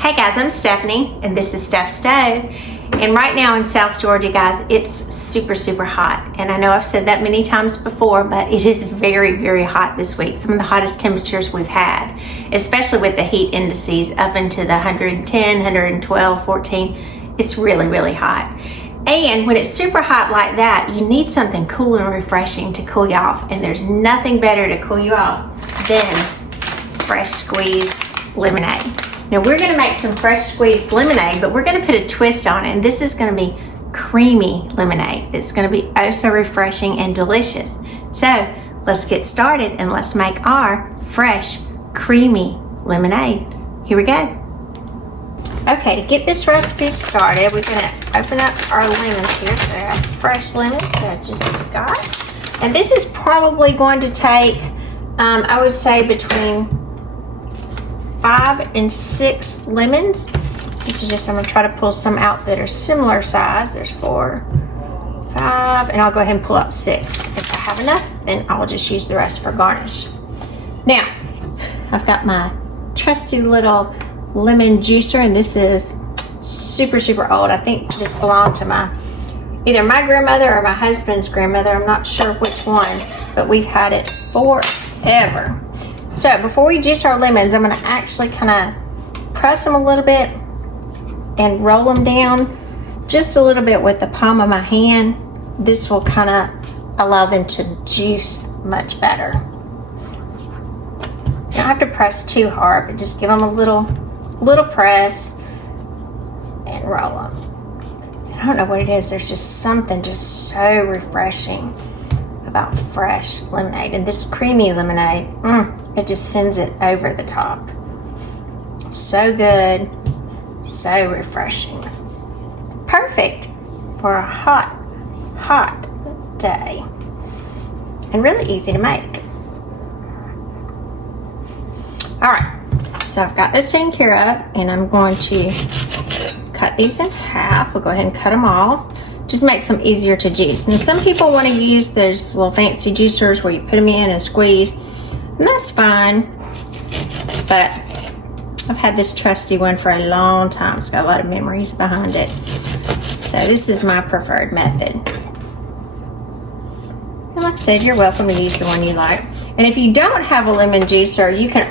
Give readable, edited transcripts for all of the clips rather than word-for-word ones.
Hey guys, I'm Stephanie and this is Steph Stove. And right now in South Georgia, guys, it's super hot. And I know I've said that many times before, but it is very hot this week. Some of the hottest temperatures we've had, especially with the heat indices up into the 110, 112, 14. It's really hot. And when it's super hot like that, you need something cool and refreshing to cool you off. And there's nothing better to cool you off than fresh squeezed lemonade. Now we're gonna make some fresh squeezed lemonade, but we're gonna put a twist on it. And this is gonna be creamy lemonade. It's gonna be oh so refreshing and delicious. So let's get started and let's make our fresh, creamy lemonade. Here we go. Okay, to get this recipe started, we're gonna open up our lemons here. So I have fresh lemons that I just got. And this is probably going to take, I would say between 5 and 6 lemons. This is just, I'm gonna try to pull some out that are similar size. There's 4, 5, and I'll go ahead and pull out 6. If I have enough, then I'll just use the rest for garnish. Now, I've got my trusty little lemon juicer, and this is super old. I think this belonged to either my grandmother or my husband's grandmother. I'm not sure which one, but we've had it forever. So before we juice our lemons, I'm gonna actually kind of press them a little bit and roll them down just a little bit with the palm of my hand. This will kind of allow them to juice much better. You don't have to press too hard, but just give them a little press and roll them. I don't know what it is. There's just something just so refreshing about fresh lemonade, and this creamy lemonade, it just sends it over the top. So good, so refreshing. Perfect for a hot day, and really easy to make. All right, so I've got this taken care of, and I'm going to cut these in half. We'll go ahead and cut them all. Just makes them easier to juice. Now some people want to use those little fancy juicers where you put them in and squeeze, and that's fine, but I've had this trusty one for a long time. It's got a lot of memories behind it. So this is my preferred method. And like I said, you're welcome to use the one you like. And if you don't have a lemon juicer, you can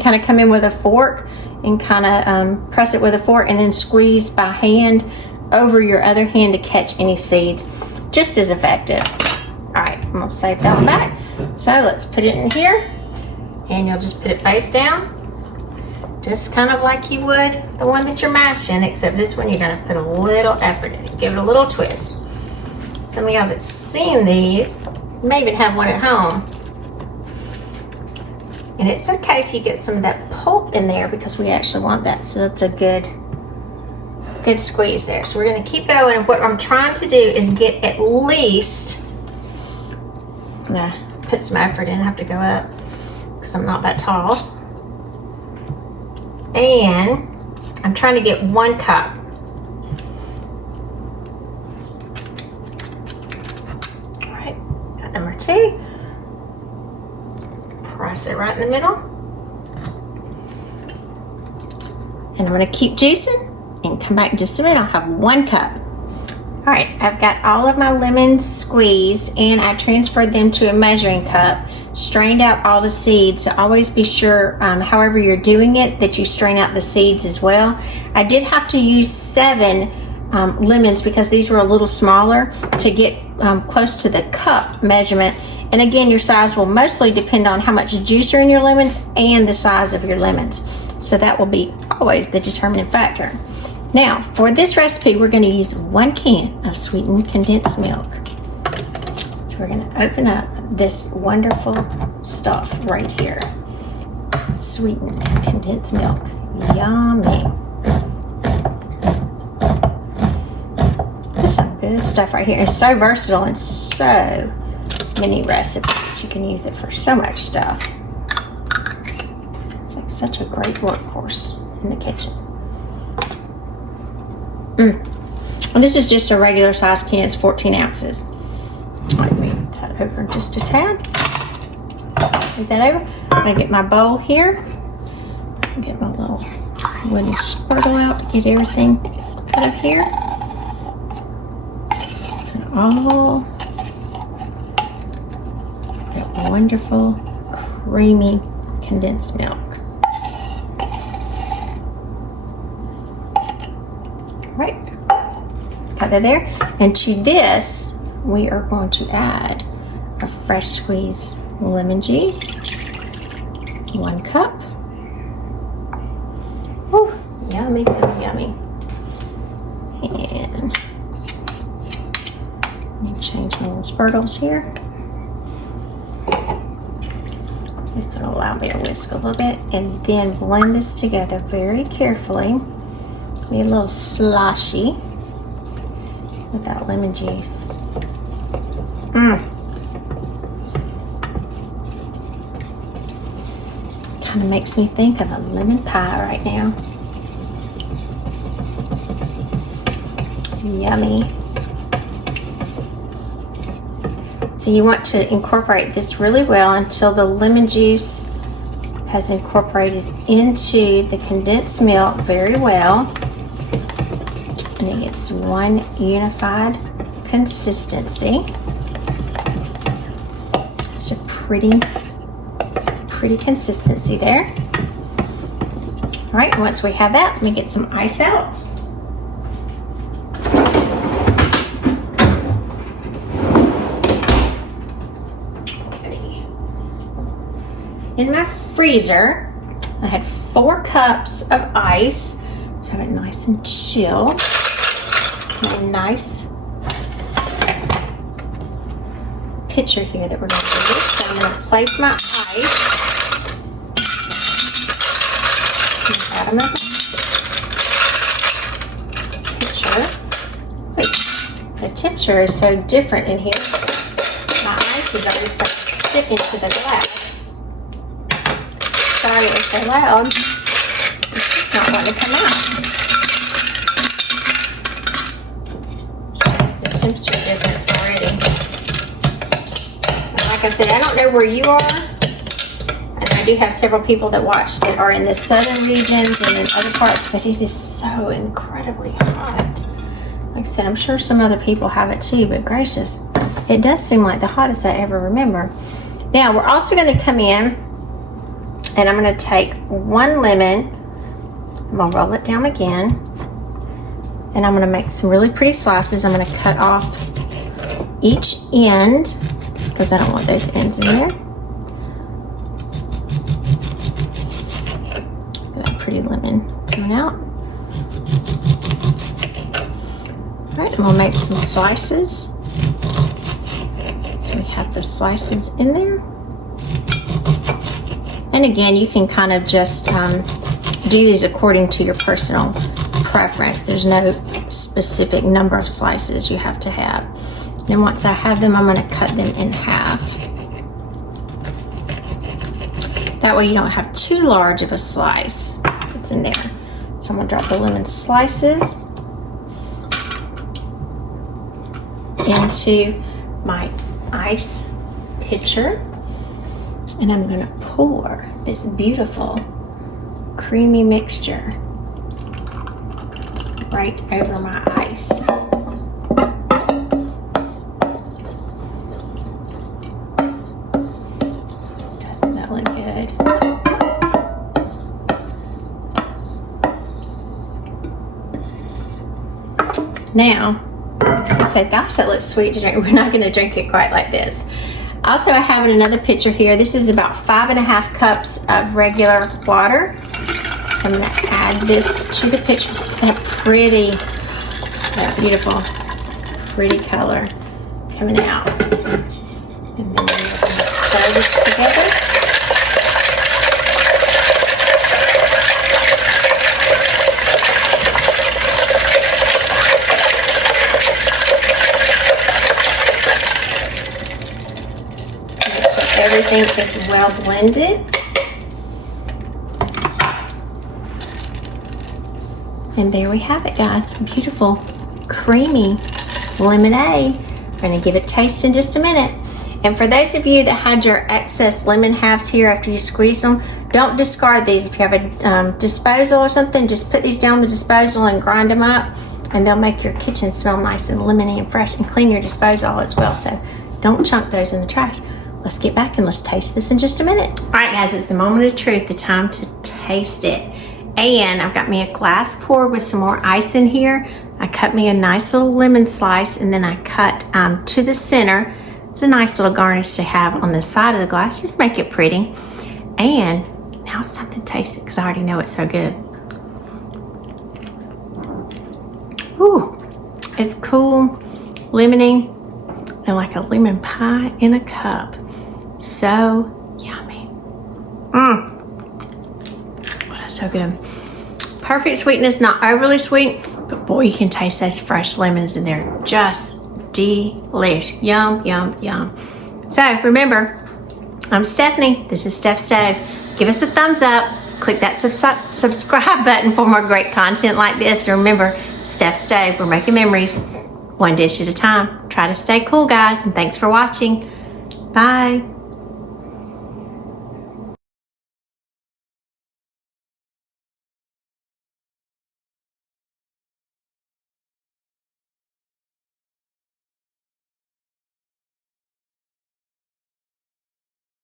kind of come in with a fork and kind of press it with a fork and then squeeze by hand over your other hand to catch any seeds. Just as effective. All right, I'm gonna save that one back. So let's put it in here, and you'll just put it face down, just kind of like you would the one that you're mashing, except this one you're gonna put a little effort in it, give it a little twist. Some of y'all that's seen these may even have one at home. And it's okay if you get some of that pulp in there, because we actually want that. So that's a good squeeze there. So we're going to keep going, and what I'm trying to do is get at least, I'm going to put some effort in. I have to go up because I'm not that tall, and I'm trying to get 1 cup. All right, got number 2. Press it right in the middle, and I'm going to keep juicing and come back in just a minute. I'll have 1 cup. All right, I've got all of my lemons squeezed, and I transferred them to a measuring cup, strained out all the seeds. So always be sure, however you're doing it, that you strain out the seeds as well. I did have to use 7 lemons because these were a little smaller to get close to the cup measurement. And again, your size will mostly depend on how much juice are in your lemons and the size of your lemons. So that will be always the determining factor. Now, for this recipe, we're going to use 1 can of sweetened condensed milk. So we're going to open up this wonderful stuff right here. Sweetened condensed milk. Yummy. There's some good stuff right here. It's so versatile and so many recipes. You can use it for so much stuff. It's like such a great workhorse in the kitchen. And this is just a regular size can. It's 14 ounces. Let me move that over just a tad. Move that over. I'm going to get my bowl here. Get my little wooden spurtle out to get everything out of here. And all that wonderful creamy condensed milk. Right, got that there. And to this, we are going to add a fresh squeezed lemon juice, 1 cup. Ooh, yummy, yummy, yummy. And let me change my little spurtles here. This will allow me to whisk a little bit and then blend this together very carefully. Be a little sloshy with that lemon juice. Kind of makes me think of a lemon pie right now. Yummy. So you want to incorporate this really well until the lemon juice has incorporated into the condensed milk very well. And it gets one unified consistency. It's a pretty consistency there. All right, once we have that, let me get some ice out. In my freezer, I had 4 cups of ice to have it nice and chill. And a nice pitcher here that we're going to use. So I'm going to place my ice in the bottom of the pitcher. The temperature is so different in here. My ice is already starting to stick into the glass. Sorry it was so loud. It's just not wanting to come out. Shows the temperature difference already. And like I said, I don't know where you are. And I do have several people that watch that are in the southern regions and in other parts, but it is so incredibly hot. Like I said, I'm sure some other people have it too, but gracious, it does seem like the hottest I ever remember. Now, we're also going to come in and I'm going to take 1 lemon, I'm going to roll it down again, and I'm going to make some really pretty slices. I'm going to cut off each end because I don't want those ends in there. That pretty lemon coming out. All right, I'm going to make some slices. So we have the slices in there. And again, you can kind of just do these according to your personal preference. There's no specific number of slices you have to have. Then once I have them, I'm going to cut them in half. That way you don't have too large of a slice that's in there. So I'm going to drop the lemon slices into my ice pitcher. And I'm going to pour this beautiful creamy mixture right over my ice. Doesn't that look good? Now, I said, gosh, that looks sweet to drink. We're not going to drink it quite like this. Also, I have another pitcher here. This is about 5½ cups of regular water. So I'm going to add this to the pitcher. That pretty, just that beautiful, pretty color coming out. And then we're going to stir this together. Everything is well blended. And there we have it, guys. Beautiful, creamy lemonade. We're going to give it a taste in just a minute. And for those of you that had your excess lemon halves here after you squeeze them, don't discard these. If you have a disposal or something, just put these down the disposal and grind them up, and they'll make your kitchen smell nice and lemony and fresh, and clean your disposal as well. So don't chunk those in the trash. Let's get back and let's taste this in just a minute. All right, guys, it's the moment of truth, the time to taste it. And I've got me a glass pour with some more ice in here. I cut me a nice little lemon slice, and then I cut to the center. It's a nice little garnish to have on the side of the glass. Just make it pretty. And now it's time to taste it because I already know it's so good. Ooh, it's cool, lemony, and like a lemon pie in a cup. So yummy. Oh, that's so good. Perfect sweetness, not overly sweet, but boy, you can taste those fresh lemons in there. Just delish. Yum, yum, yum. So remember, I'm Stephanie. This is Steph Stove. Give us a thumbs up. Click that subscribe button for more great content like this. And remember, Steph Stove, we're making memories one dish at a time. Try to stay cool, guys, and thanks for watching. Bye.